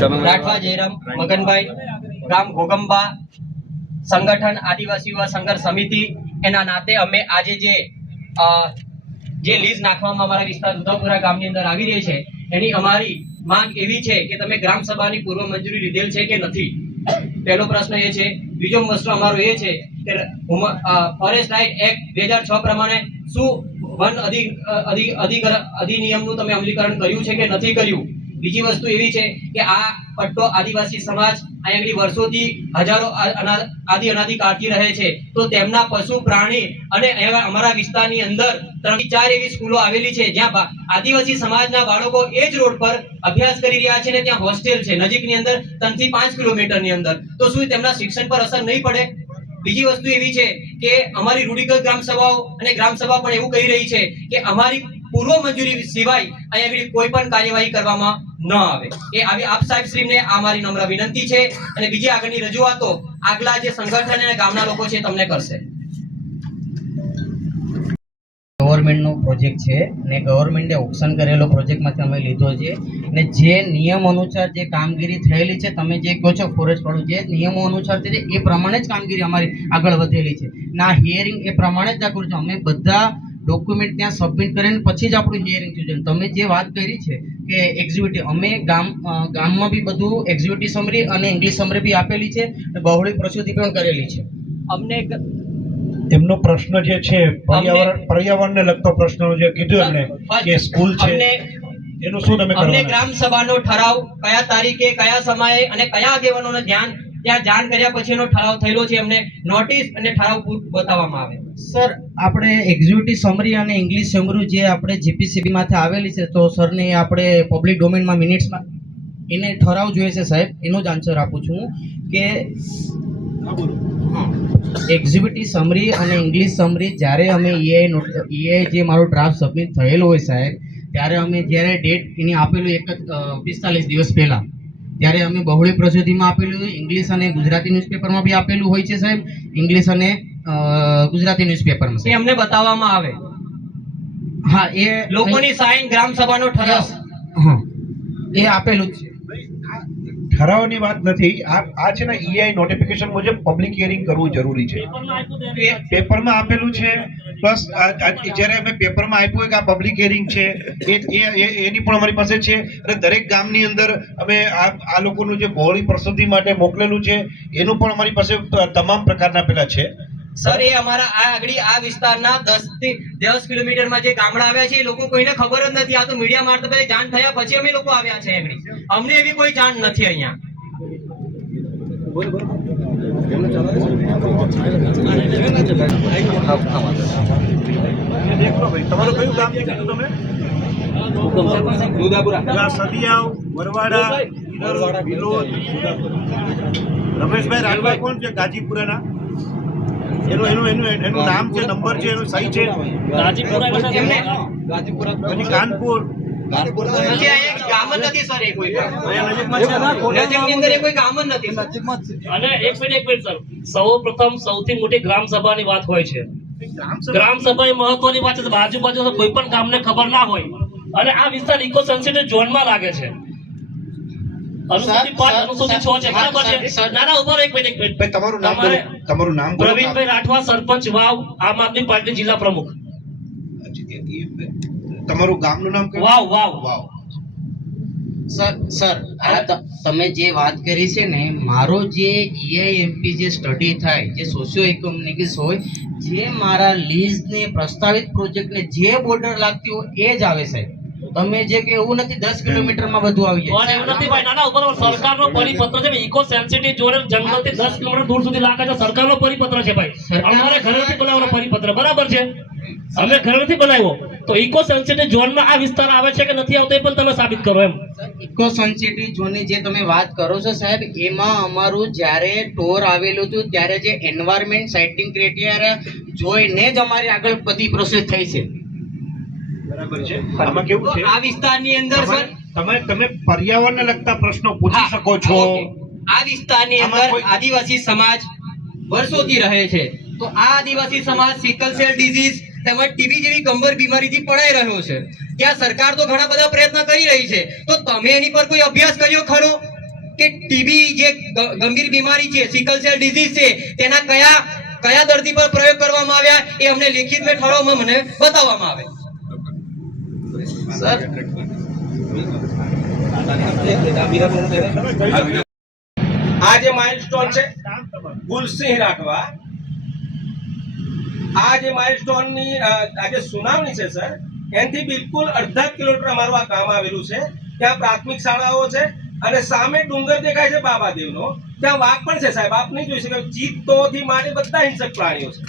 રાઠવા જયરામ, મગનભાઈ, ગામ ગોગંબા સંગઠન આદિવાસી યુવા સંઘર્ષ સમિતિ, એના નાતે અમે આજે જે જે લીઝ નાખવામાં અમારા વિસ્તાર ઉધમપુરા ગામની અંદર આવી રહી છે, એની અમારી માંગ એવી છે કે તમે ગ્રામ સભાની પૂર્વ મંજૂરી લીધેલ છે કે નથી? પહેલો પ્રશ્ન એ છે. બીજો પ્રશ્ન અમારો એ છે કે ફોરેસ્ટ રાઇટ એક્ટ બે હજાર છ પ્રમાણે શું વન અધિનિયમનું તમે અમલીકરણ કર્યું છે કે નથી કર્યું? બીજી વસ્તુ એવી છે કે આ પટ્ટો આદિવાસી સમાજ અહીંયા વર્ષોથી હજારો આદિ અનાદિ કાળથી રહે છે. તો તેમના પશુ, પ્રાણી અને અમારા વિસ્તારની અંદર ત્રણ ચાર એવી સ્કૂલો આવેલી છે જ્યાં આદિવાસી સમાજના બાળકો એ જ રોડ પર અભ્યાસ કરી રહ્યા છે ને ત્યાં હોસ્ટેલ છે, નજીકની અંદર ત્રણથી પાંચ કિલોમીટરની અંદર. તો શું તેમના શિક્ષણ પર અસર નહીં પડે? બીજી વસ્તુ એવી છે કે અમારી રૂઢિગત ગ્રામ સભાઓ અને ગ્રામ સભા પણ એવું કહી રહી છે કે અમારી પૂર્વ મંજૂરી સિવાય અહીંયા કોઈ પણ કાર્યવાહી કરવામાં ન આવે. એ આવી આપ સાહેબ શ્રીને આ મારી નમ્ર વિનંતી છે અને બીજી આગળની રજૂઆતો આગલા જે સંગઠન અને ગામના લોકો છે તમને કરશે. ગવર્મેન્ટનો પ્રોજેક્ટ છે ને ગવર્મેન્ટે ઓપ્શન કરેલો પ્રોજેક્ટમાંથી અમે લીધો છે ને જે નિયમ અનુસાર જે કામગીરી થયેલી છે, તમે જે કહો છો ફોરેસ્ટ વાળું, જે નિયમો અનુસાર છે, એ પ્રમાણે જ કામગીરી અમારી આગળ વધેલી છે. ના હિયરિંગ એ પ્રમાણે જ આગળ છે. અમે બધા ડોક્યુમેન્ટ ત્યાં સબમિટ કરીને પછી જ આપણું હિયરિંગ થયું. છે તમે જે વાત કરી છે કે એક્ઝિક્યુટિવ અમે ગામ ગામમાં બી બધું એક્ઝિક્યુટિવ સમરી અને ઇંગ્લિશ સમરી બી આપેલી છે અને બહોળી પ્રસૂતિ પણ કરેલી છે. અમને એમનો પ્રશ્ન જે છે પર્યાવરણ પર્યાવરણને લગતો પ્રશ્ન જે કીધું એમને કે સ્કૂલ છે અમને એનું શું તમે અમને ગ્રામ સભાનો ઠરાવ કયા તારીખે કયા સમયે અને કયા આગેવાનોને ધ્યાન ત્યાં જાણ કર્યા પછીનો ઠરાવ થયેલો છે અમને નોટિસ અને ઠરાવ બતાવવામાં આવે. સર આપણે એક્ઝિક્યુટિવ સમરી અને ઇંગ્લિશ સમરી જે આપણે જીપીસીબી માંથી આવેલી છે તો સરને આપણે પબ્લિક ડોમેનમાં મિનિટ્સમાં એને ઠરાવ જોઈએ છે સાહેબ. એનો જ આન્સર આપું છું કે એક્ઝિક્યુટિવ સમરી અને ઇંગ્લિશ સમરી જ્યારે અમે ઈઆઈ ઈઆઈ જે મારો ડ્રાફ્ટ સબમિટ થયેલો હોય સાહેબ ત્યારે અમે જ્યારે ડેટ એની આપેલું એક પિસ્તાલીસ દિવસ પહેલા ત્યારે અમે બહોળી પ્રસૂતિમાં આપેલું ઇંગ્લિશ અને ગુજરાતી ન્યૂઝપેપરમાં બી આપેલું હોય છે સાહેબ. ઇંગ્લિશ અને ગુજરાતી ન્યૂઝપેપરમાં એ અમને બતાવવામાં આવે. હા એ લોકોની સાઈન ગ્રામ સભાનો ઠરાવ. હા એ આપેલું છે. ઠરાવની વાત નથી. આ આ છે ને ઈઆઈ નોટિફિકેશન મુજબ પબ્લિક હિયરિંગ કરવું જરૂરી છે. પેપરમાં આપેલું છે પ્લસ જ્યારે અમે પેપરમાં આપ્યું હોય કે આ પબ્લિક હિયરિંગ છે એ એની પણ અમારી પાસે છે. અને દરેક ગામની અંદર અમે આ આ લોકોનું જે બહોળી પ્રસુદ્ધિ માટે મોકલેલું છે એનું પણ અમારી પાસે તમામ પ્રકારના પેલા છે. સર એ અમારા આ આગળ આ વિસ્તારના દસથી દસ કિલોમીટરમાં જે ગામડા આવ્યા છે એ લોકો કોઈને ખબર જ નથી. આ તો મીડિયા મારફતે જાણ થયા પછી અમે લોકો આવ્યા છે આગળ. અમને એવી કોઈ જાણ નથી અહીંયા. તમારું કયું ગામ કીધું તમે સદિયાવ વરવાડા વિલોદ રમેશભાઈ રાઠવા કોણ છે? ગાજીપુરાના. એનું એનું એનું એનું નામ છે નંબર છે એનું સહી છે. પછી કાનપુર. નથી આ એક ગામ જ નથી સર એ કોઈ ગામ. અહીંયા નજીકમાં છે. ને? નજીકની અંદર એ કોઈ ગામ જ નથી સર. અને એક મિનિટ એક મિનિટ સર. સૌ પ્રથમ સૌથી મોટી ગ્રામ સભાની વાત હોય છે. ગ્રામ સભા? એ મહત્વની વાત છે બાજુ બાજુ કોઈ પણ ગામને ખબર ના હોય. અને આ વિસ્તાર ઇકો સેન્સિટિવ ઝોનમાં લાગે છે. અનુસૂચિ પાંચ અનુસૂચિ છ છે. બરાબર છે? ના ના ઊભા રહો એક મિનિટ એક મિનિટ. ભાઈ તમારું નામ બોલો. તમારે તમારું નામ બોલો. પ્રવીણભાઈ રાઠવા સરપંચ વાવ આમ આદમી પાર્ટી જિલ્લા પ્રમુખ. તમારું ગામનું નામ કયું વાવ વાવ. વાવ. સર સર આ તમે જે વાત કરી છે ને મારો જે ઈઆઈએમપી જે સ્ટડી થાય જે સોશિયો ઇકોનોમિક્સ હોય જે મારા લીઝને પ્રસ્તાવિત પ્રોજેક્ટને જે બોર્ડર લાગતી હોય એ જ આવે સાહેબ. તમે જે કે એવું નથી દસ કિલોમીટરમાં બધું આવી પણ એવું નથી ભાઈ નાના ઉપર સરકારનો પરિપત્ર છે ઇકો સેન્સિટિવ ઝોન જંગલથી દસ કિલોમીટર દૂર સુધી લાગે છે સરકારનો પરિપત્ર છે ભાઈ. અમારે ઘરે નથી બનાવવાનો પરિપત્ર બરાબર છે? અમે ઘરે નથી બનાવ્યો. તો ઇકો સેન્સિટિવ ઝોનમાં આ વિસ્તાર આવે છે કે નથી આવતો એ પણ તમે સાબિત કરો એમ. ઇકો સેન્સિટિવ ઝોનની જે તમે વાત કરો છો સાહેબ એમાં અમારું જ્યારે ટોર આવેલું હતું ત્યારે જે એન્વાયરમેન્ટ સાઇટિંગ ક્રાઇટેરિયા જોઈને જ અમારી આગળ બધી પ્રોસેસ થઈ છે. બરાબર છે. આમાં કેવું છે? આ વિસ્તારની અંદર સર. તમે તમે પર્યાવરણને લગતા પ્રશ્નો પૂછી શકો છો. આ વિસ્તારની અંદર આદિવાસી સમાજ વર્ષોથી રહે છે. તો આ આદિવાસી સમાજ સિકલ સેલ ડિઝીઝ તેમજ ટીબી જેવી ગંભીર બીમારીથી પડાઈ રહ્યો છે. ત્યાં સરકાર તો ઘણા બધા પ્રયત્ન કરી રહી છે. તો તમે એની પર કોઈ અભ્યાસ કર્યો ખરો? કે ટીબી જે ગંભીર બીમારી છે સિકલ સેલ ડિઝીઝ છે તેના કયા કયા દર્દી પર પ્રયોગ કરવામાં આવ્યા એ અમને લેખિત મેં ઠરાવમાં મને બતાવવામાં આવે. સર? આ જે માઇલસ્ટોન છે ગુલસિંહ રાઠવા આ જે માઇલસ્ટોનની આ જે સુનાવણી છે સર એનાથી બિલકુલ અડધા કિલોમીટર અમારું આ ગામ આવેલું છે. ત્યાં પ્રાથમિક શાળાઓ છે અને સામે ડુંગર દેખાય છે બાબાદેવનો. ત્યાં વાઘ પણ છે સાહેબ. આપ નહીં જોઈ શકો. ચિત્તોથી માંડી બધા હિંસક પ્રાણીઓ છે.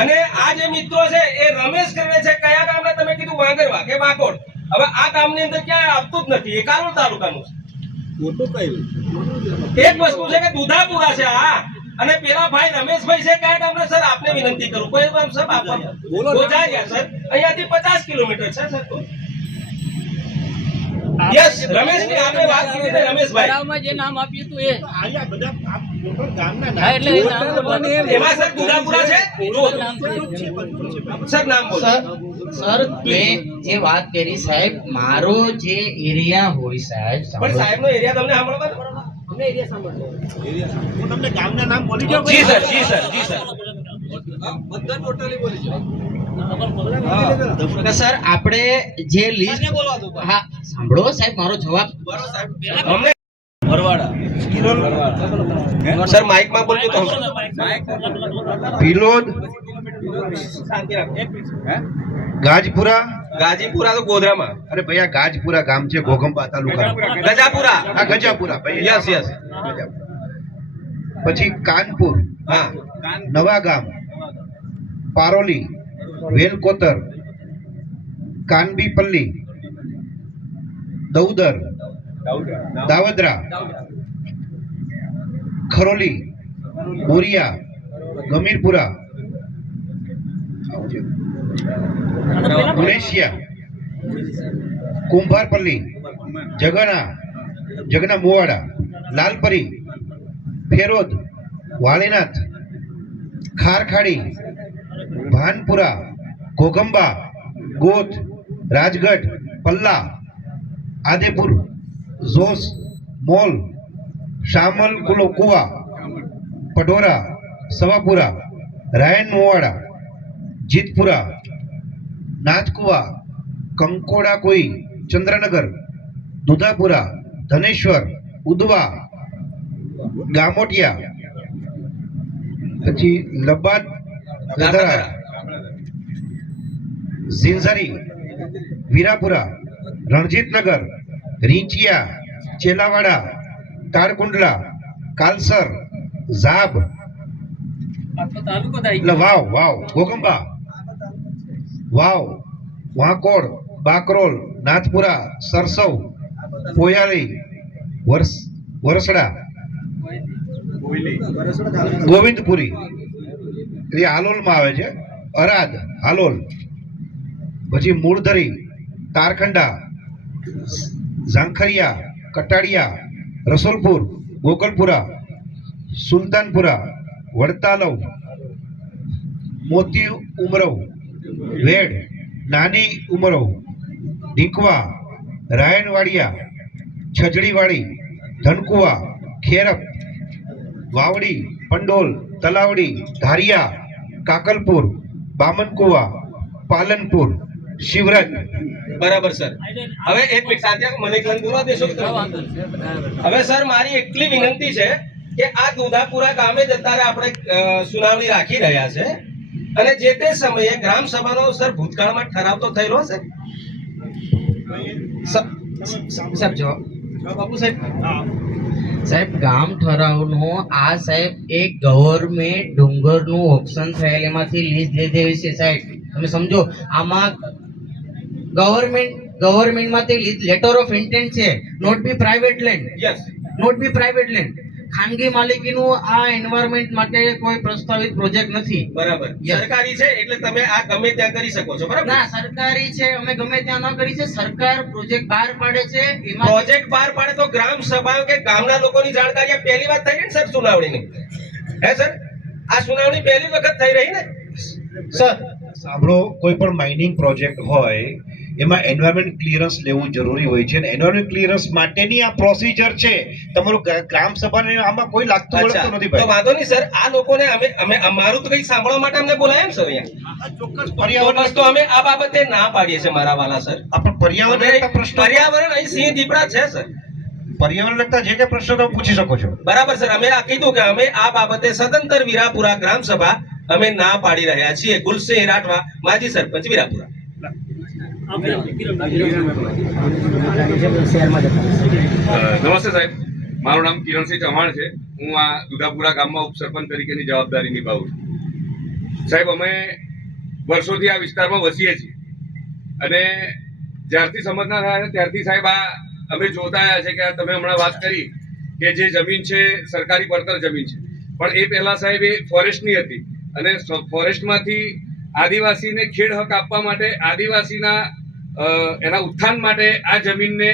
અને આ જે મિત્રો છે એ રમેશ કરીને છે. કયા ગામના? તમે કીધું વાંગરવા કે વાકોડ હવે આ ગામની અંદર ક્યાંય આવતું જ નથી. એ કારોલ તાલુકાનું છે. એક વસ્તુ છે કે દુધાપુરા છે આ અને પેલા ભાઈ રમેશભાઈ છે કયા અમને સર આપને વિનંતી કરું. કોઈ ગામ સર આપવા ગોજારિયા સર. અહીંયાથી પચાસ કિલોમીટર છે સર. યસ વાત કરી છે રમેશભાઈ. જે નામ આપ્યું હતું એ. હા, એટલે એ નામ બોલવાનું એમ. એમાં સર દુધાપુરા છે? જો નામ છે. સર નામ બોલો. સર સર મેં જે વાત કરી સાહેબ મારો જે એરિયા હોય સાહેબ પણ તમને સાહેબ નો એરિયા તમને સાંભળવા દો. Ji sir ji sir ji sir. તો સર આપણે જે લિસ્ટ હા સાંભળો સાહેબ મારો જવાબ. સર માઇકમાં બોલજો. તો ભીલોદ ગાજપુરા? ગાજીપુરા તો ગોધરામાં. અરે ભાઈ આ ગાજપુરા ગામ છે ઘોઘંબા તાલુકા ગજાપુરા આ ગજાપુરા ભાઈ યસ યસ પછી કાનપુર. હા. નવા ગામ. પારોલી. વેલકોતર. કાનબીપલ્લી. દૌદર. દાવદરા. ખરોલી. બોરિયા ગમીરપુરા. ગુનેશિયા કુંભારપલ્લી. જગણા જગના મુવાડા. લાલપરી. ફેરોદ. વાળીનાથ. ખારખાડી. ભાનપુરા. ઘોઘંબા. ગોથ રાજગઢ. પલ્લા. આદેપુર. ઝોસ મોલ, શામલ, કુલો, કુવા, પઢોરા, સવાપુરા, રાયન મોવાડા, જીતપુરા, નાથકુવા, કંકોડા કોઈ, ચંદ્રનગર, દુધાપુરા, ધનેશ્વર, ઉદવા, ગામોટિયા, પછી લબાદ ગધરા ઝિંઝરી, વીરાપુરા, રણજીતનગર રીંચિયા ચેલાવાડા તાળકુંડલા કાલસર ઝાબ આખો તાલુકો થાય એટલે વાવ વાવ ગોગંબા વાવ વાંકોડ બાકરોલ નાથપુરા સરસવ પોયાળી વર્ષ વરસડા ગોવિંદપુરી એ હાલોલમાં આવે છે અરાદ હાલોલ પછી મૂળધરી તારખંડા ઝાંખરિયા કટાડિયા રસોલપુર ગોકળપુરા સુલતાનપુરા, વડતાલવ, મોતી ઉમરવ, વેડ, નાની ઉમરવ, ઢીકવા, રાયણવાડિયા, છજડીવાડી, ધનકુવા, ખેરપ, વાવડી, પંડોલ, તલાવડી, ધારિયા, કાકલપુર, બામનકુવા, પાલનપુર શિવરજ. બરાબર, સર. હવે એક સાથે મને બોલવા દેશો. હવે, સર, મારી એટલી વિનંતી છે કે આ દુધાપુરા ગામે જ અત્યારે આપણે સુનાવણી રાખી રહ્યા છે. અને જે તે સમયે ગ્રામ સભાનો સર, ભૂતકાળમાં ઠરાવ તો થયેલો હશે? સાહેબ, જવાબ. બાપુ સાહેબ. સાહેબ, ગામ ઠરાવનો, આ સાહેબ એક ગવર્મેન્ટ ડુંગરનું ઓપ્શન થયેલ, એમાંથી લીઝ લીધેલી છે, સાહેબ. તમે સમજો, આમાં ગવર્મેન્ટ ગવર્મેન્ટમાંથી લીઝ લેટર ઓફ ઇન્ટેન્ટ છે. Not be private land yes not be private land ખાનગી માલિકીનું આ એન્વાયરમેન્ટ માટે કોઈ પ્રસ્તાવિત પ્રોજેક્ટ નથી. બરાબર. સરકારી છે એટલે તમે આ ગમે ત્યાં કરી શકો છો બરાબર? ના સરકારી છે અમે ગમે ત્યાં ન કરી છે. સરકાર પ્રોજેક્ટ બહાર પાડે છે. એમાં પ્રોજેક્ટ બહાર પાડે તો ગ્રામ સભા કે ગામના લોકોની જાણકારી આ પહેલી વાત થઈ ને સર સુનાવણીની? હે સર? આ સુનાવણી પહેલી વખત થઈ રહી ને? સર સાંભળો કોઈ પણ માઇનિંગ પ્રોજેક્ટ હોય એમાં એન્વાયરમેન્ટ ક્લિયરન્સ લેવું જરૂરી હોય છે. અને એન્વાયરમેન્ટ ક્લિયરન્સ માટેની આ પ્રોસિજર છે. તમારું ગ્રામ સભાને આમાં કોઈ લાગતું વળગતું નથી ભાઈ. વાંધો નહીં સર. આ લોકોને અમે અમે અમારું તો કંઈ સાંભળવા માટે અમને બોલાયા ને સર અહીંયા? ચોક્કસ. પર્યાવરણ તો અમે આ બાબતે ના પાડીએ છીએ મારા વાલા સર. આપણ પર્યાવરણ પ્રશ્ન પર્યાવરણ અહીં સિંહ દીપડા છે સર. પર્યાવરણ લગતા જે કે પ્રશ્નો તમે પૂછી શકો છો. બરાબર સર. અમે આ કીધું કે અમે આ બાબતે સદંતર વીરાપુરા ગ્રામ સભા અમે ના પાડી રહ્યા છીએ. ગુલસિંહ રાઠવા માજી સરપંચ વીરાપુરા. નમસ્તે સાહેબ. મારું નામ કિરણસિંહ ચૌહાણ છે. હું આ દુધાપુરા ગામમાં ઉપસરપંચ તરીકેની જવાબદારી નિભાવું છું. સાહેબ, અમે વર્ષોથી આ વિસ્તારમાં વસીએ છીએ. અને જ્યારથી સમજના થયા છે ત્યારથી સાહેબ આ અમે જોતા આવ્યા છે કે તમે હમણાં વાત કરી કે જે જમીન છે, સરકારી પડતર જમીન છે. પણ એ પહેલા સાહેબ એ ફોરેસ્ટની હતી. અને ફોરેસ્ટમાંથી આદિવાસીને ખેડ હક આપવા માટે, આદિવાસીના એના ઉત્થાન માટે આ જમીનને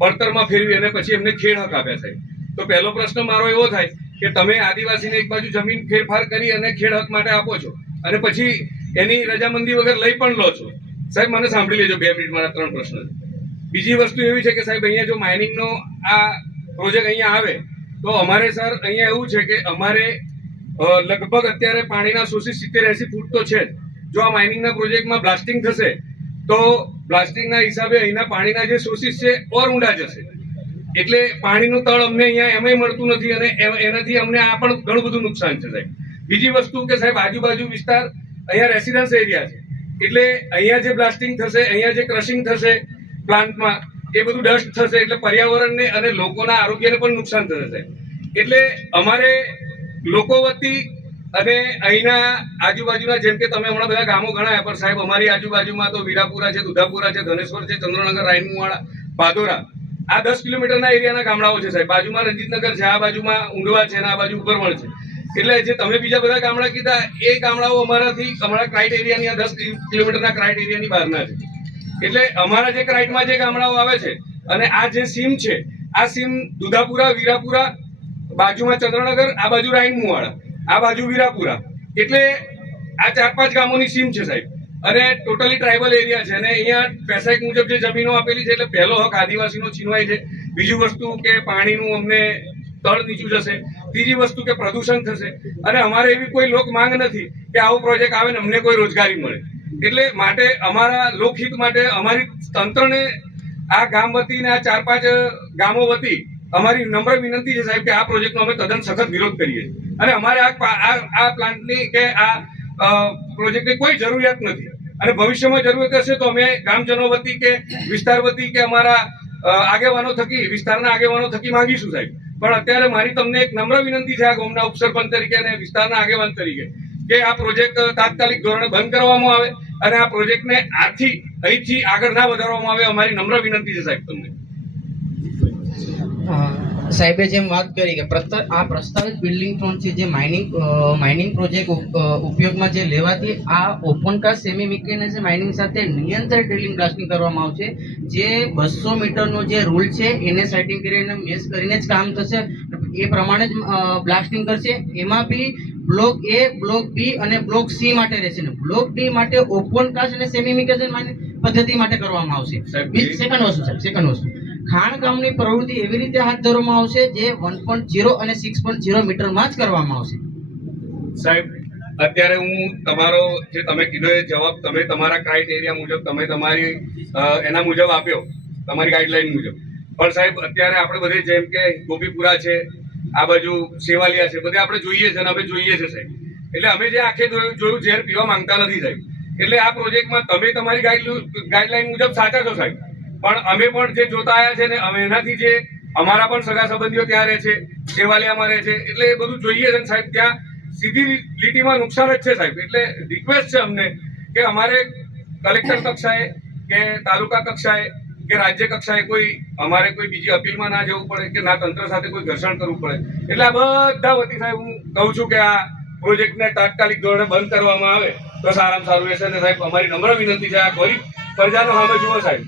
પડતરમાં ફેરવી અને પછી એમને ખેડ હક આપ્યા સાહેબ. તો પહેલો પ્રશ્ન મારો એવો થાય કે તમે આદિવાસીને એક બાજુ જમીન ફેરફાર કરી અને ખેડ હક માટે આપો છો અને પછી એની રજામંદી વગર લઈ પણ લો છો. સાહેબ, મને સાંભળી લેજો બે મિનિટ, મારા ત્રણ પ્રશ્ન બીજી વસ્તુ એવી છે કે સાહેબ, અહીંયા જો માઇનિંગનો આ પ્રોજેક્ટ અહીંયા આવે, તો અમારે સર અહીંયા એવું છે કે અમારે લગભગ અત્યારે પાણીના સોર્સિસ સિત્તેર એસી ફૂટ તો છે જ. જો આ માઇનિંગના પ્રોજેક્ટમાં બ્લાસ્ટિંગ થશે, તો બ્લાસ્ટિંગના હિસાબે અહીંના પાણીના જે સોર્સિસ છે, ઓર ઊંડા જશે. એટલે પાણીનું તળ અમને અહીંયા એમય મળતું નથી અને એનાથી અમને આ પણ ઘણું બધું નુકસાન છે સાહેબ બીજી વસ્તુ કે સાહેબ, આજુબાજુ વિસ્તાર અહીંયા રેસિડન્સ એરિયા છે. એટલે અહીંયા જે બ્લાસ્ટિંગ થશે, અહીંયા જે ક્રશિંગ થશે પ્લાન્ટમાં, એ બધું ડસ્ટ થશે, એટલે પર્યાવરણને અને લોકોના આરોગ્યને પણ નુકસાન થશે. સાહેબ એટલે અમારે લોકો વતી અને અહીંના આજુબાજુના, જેમ કે તમે હમણાં બધા ગામો ગણાયા, પણ સાહેબ, અમારી આજુબાજુમાં તો વીરાપુરા છે, દુધાપુરા છે, ધનેશ્વર છે, ચંદ્રનગર, રાયમુવાડા પાદોરા આ દસ કિલોમીટરના એરિયાના ગામડાઓ છે સાહેબ. બાજુમાં રંજીતનગર છે, આ બાજુમાં ઊંડવા છે, અને આ બાજુ ઉપરવણ છે. એટલે જે તમે બીજા બધા ગામડા કીધા, એ ગામડાઓ અમારાથી, અમારા ક્રાઇટ એરિયાની આ દસ કિલોમીટરના ક્રાઇટ એરિયાની બહારના છે. એટલે અમારા જે ક્રાઇટમાં જે ગામડાઓ આવે છે, અને આ જે સીમ છે, આ સીમ દુધાપુરા, વીરાપુરા, બાજુમાં ચંદ્રનગર, આ બાજુ રાઈનમુવાડા આ બાજુ વીરાપુરા. એટલે આ ચાર પાંચ ગામોની સીમ છે સાહેબ. અને ટોટલી ટ્રાઇબલ એરિયા છે. અને અહીંયા પેસાઇક મુજબ જે જમીનો આપેલી છે, એટલે પહેલો હક આદિવાસીનો છીનવાય છે. બીજું વસ્તુ કે પાણીનું અમને તળ નીચું જશે. ત્રીજી વસ્તુ કે પ્રદૂષણ થશે. અને અમારે એવી કોઈ લોક માંગ નથી કે આવો પ્રોજેક્ટ આવે ને અમને કોઈ રોજગારી મળે. એટલે માટે અમારા લોકહિત માટે અમારી તંત્રને આ ગામ વતી ને આ ચાર પાંચ ગામો વતી અમારી નમ્ર વિનંતી છે સાહેબ કે આ પ્રોજેક્ટનો અમે તદ્દન સખત વિરોધ કરીએ છીએ. અને અમારે આ આ પ્લાન્ટની કે આ પ્રોજેક્ટની કોઈ જરૂરિયાત નથી. અને ભવિષ્યમાં જરૂરિયાત હશે તો અમે ગ્રામજનો વતી કે વિસ્તાર વતી કે અમારા આગેવાનો થકી, વિસ્તારના આગેવાનો થકી માંગીશું સાહેબ. પણ અત્યારે મારી તમને એક નમ્ર વિનંતી છે આ ગામના ઉપસરપંચ તરીકે અને વિસ્તારના આગેવાન તરીકે, કે આ પ્રોજેક્ટ તાત્કાલિક ધોરણે બંધ કરવામાં આવે અને આ પ્રોજેક્ટને આથી, અહીંથી આગળ ના વધારવામાં આવે અમારી નમ્ર વિનંતી છે સાહેબ તમને. સાહેબે જેમ વાત કરી કે આ પ્રસ્તાવિત બિલ્ડિંગ ફ્રન્ટ છે જે માઇનિંગ માઇનિંગ પ્રોજેક્ટ ઉપયોગમાં જે લેવાથી આ open cast semi mechanised mining સાથે નિયંત્રિત ડ્રિલિંગ બ્લાસ્ટિંગ કરવામાં આવશે. જે બસો મીટરનો જે રૂલ છે એને સેટિંગ કરીને મેસ કરીને જ કામ થશે. એ પ્રમાણે જ બ્લાસ્ટિંગ કરશે. એમાં બી બ્લોક એ બ્લોક બી અને બ્લોક સી માટે રહેશે ને. બ્લોક ડી માટે ઓપન કાસ્ટ અને સેમી મિકેનાઇઝ પદ્ધતિ માટે કરવામાં આવશે. સેકન્ડ વસ્તુ સાહેબ સેકન્ડ વસ્તુ. ખાણ કામની પ્રવૃત્તિ એવી રીતે હાથ ધરવામાં આવશે જે વન પોઈન્ટ ઝીરો અને સિક્સ પોઈન્ટ ઝીરો મીટરમાં જ કરવામાં આવશે. સાહેબ, અત્યારે હું તમારો જે તમે કીધો એ જવાબ તમે તમારા ક્રાઇટેરિયા મુજબ તમે તમારી એના મુજબ આપ્યો, તમારી ગાઈડલાઈન મુજબ. પણ સાહેબ, અત્યારે આપણે બધે જેમ કે ગોપીપુરા છે, આ બાજુ સેવાલિયા છે, બધે આપણે જોઈએ છે અને અમે જોઈએ છે સાહેબ. એટલે અમે જે આખે જોયું, ઝેર પીવા માંગતા નથી સાહેબ. એટલે આ પ્રોજેક્ટમાં તમે તમારી ગાઈડ ગાઈડલાઈન મુજબ સાચા છો સાહેબ? પણ અમે પણ જે જોતા આવ્યા છે ને અમે એનાથી જે અમારા પણ સગા સંબંધીઓ ત્યાં રહે છે સેવાલિયામાં રહે છે, એટલે એ બધું જોઈએ છે ને સાહેબ, ત્યાં સીધી લીટીમાં નુકસાન જ છે સાહેબ. એટલે રિક્વેસ્ટ છે અમને કે અમારે કલેક્ટર કક્ષાએ કે તાલુકા કક્ષાએ કે રાજ્ય કક્ષાએ કોઈ, અમારે કોઈ બીજી અપીલમાં ના જવું પડે કે ના તંત્ર સાથે કોઈ ઘર્ષણ કરવું પડે. એટલે આ બધા વતી સાહેબ હું કહું છું કે આ પ્રોજેક્ટને તાત્કાલિક ધોરણે બંધ કરવામાં આવે, તો સારામાં સારું રહેશે. અને સાહેબ, અમારી નમ્ર વિનંતી છે આ ગરીબ પ્રજાનો સામે જુઓ સાહેબ.